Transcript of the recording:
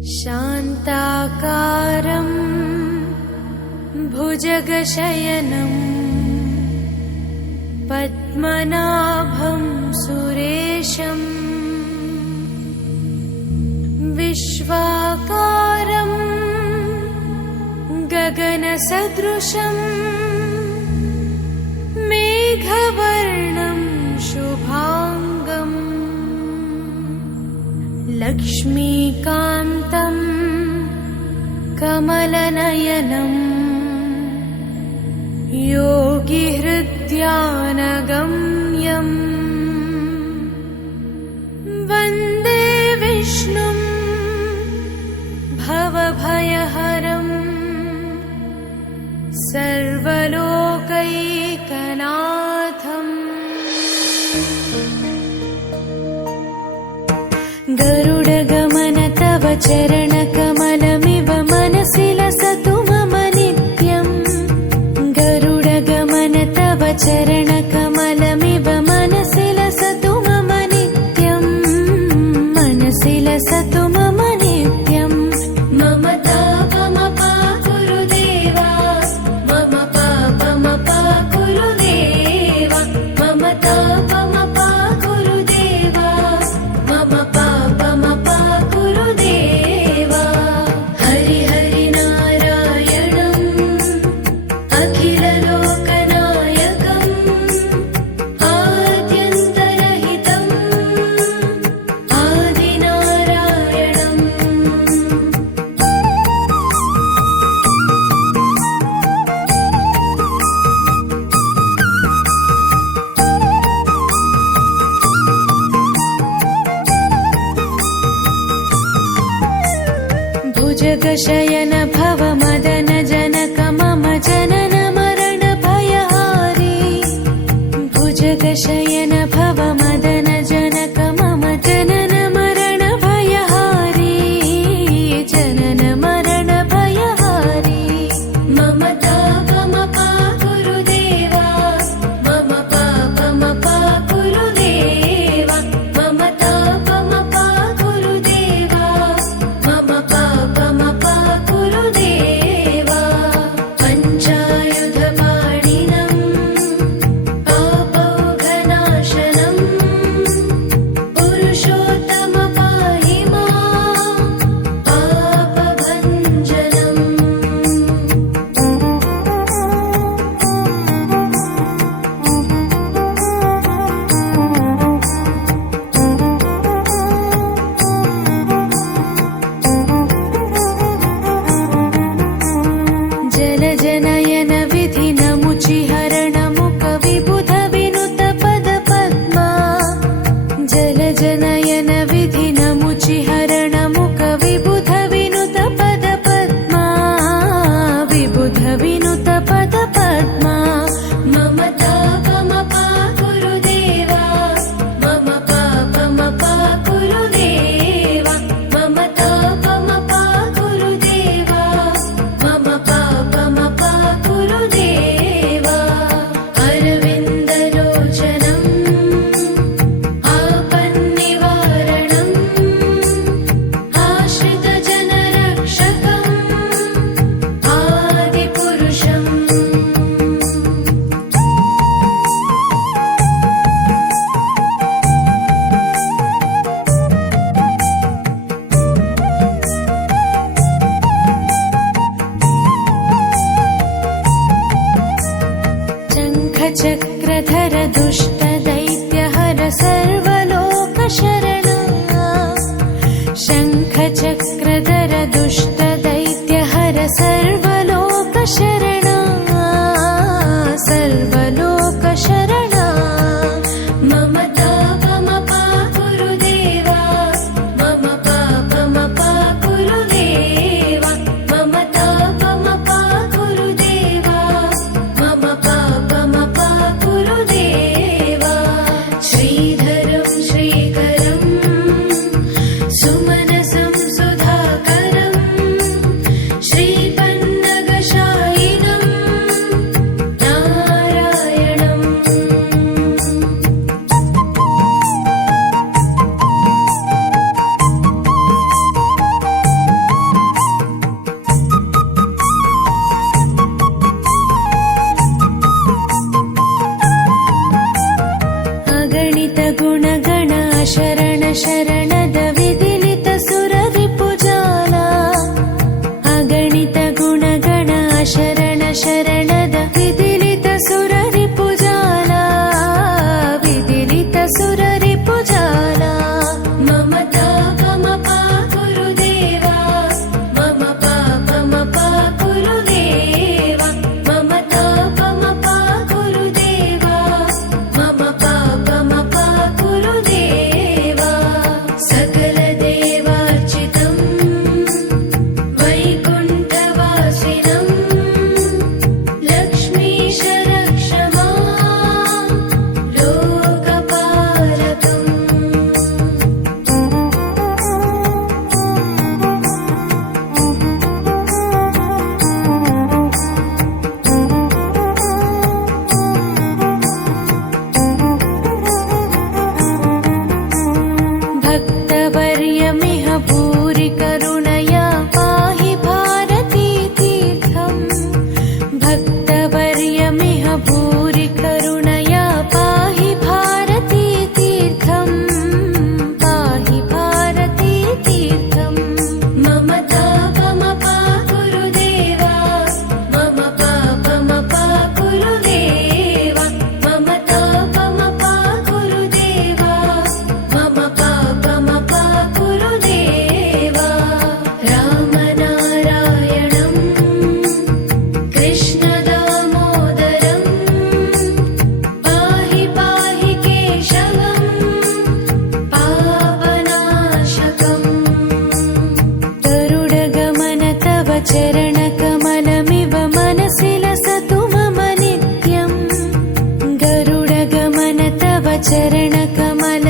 शान्ताकारं भुजगशयनं पद्मनाभं सुरेशम् विश्वाकारं गगनसदृशम् मेघवर्णं शुभांगम् लक्ष्मीकान्तं कमलनयनं योगिहृद्यानगम्यम् वन्दे विष्णुं भवभयहरं सर्वलोकैकनाथम्। गरुडगमन तव चरणकमलमिव मनसि लसतु मम नित्यम्। गरुडगमन तव चरणकमलमिव मनसि लसतु मम नित्यम्। मनसि लसतु मम नित्यम्। मम तापमपा गुरुदेवा मम पापमपा गुरुदेवा मम तापमपा गुरुदेवा मम पापमपा गुरुदेवा। हरि हरि नारायणम् अखिललोकनायकम् आद्यन्तरहितम् आदिनारायणम्। भुजगशयन भव मदन जनक मम जनन मरण भयहारी। भुजगशयन भव मदन जनक मम जनन मरण भयहारी। जनन मरण भयहारी। मम तापमपा गुरुदेवा मम पापमपा गुरुदेवा मम तापमपा गुरुदेवा मम पापमपा गुरुदेवा। भूरि करुणया पाहि भारती तीर्थम् भक्तवर्यमिह भूरि करुणया पाहि भारती तीर्थम् पाहि भारती तीर्थम् मम तापमपा गुरुदेवा मम पापमपा गुरुदेवा मम तापमपा गुरुदेवा मम पापमपा गुरुदेवा रामनारायणम् कृष्णदामोदरम् पाहि पाहि केशवम् पापनाशकम् गरुडगमन तव चरणकमलमिव मनसि लसतु मम नित्यम् गरुडगमन तव चरणकमल